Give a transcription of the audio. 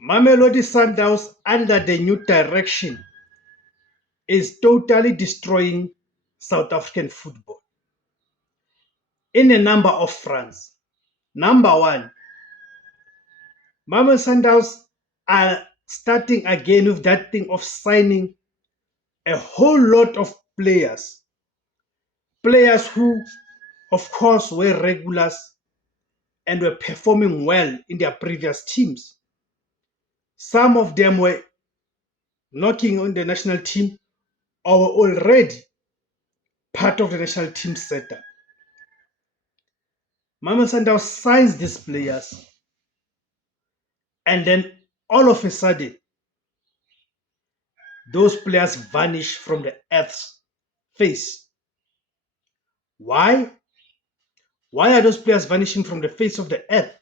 Mamelodi Sundowns under the new direction is totally destroying South African football in a number of fronts. Number one, Mamelodi Sundowns are starting again with that thing of signing a whole lot of players who, of course, were regulars and were performing well in their previous teams. Some of them were knocking on the national team or were already part of the national team setup. Mamelodi Sundowns signs these players, and then all of a sudden, those players vanish from the earth's face. Why? Why are those players vanishing from the face of the earth?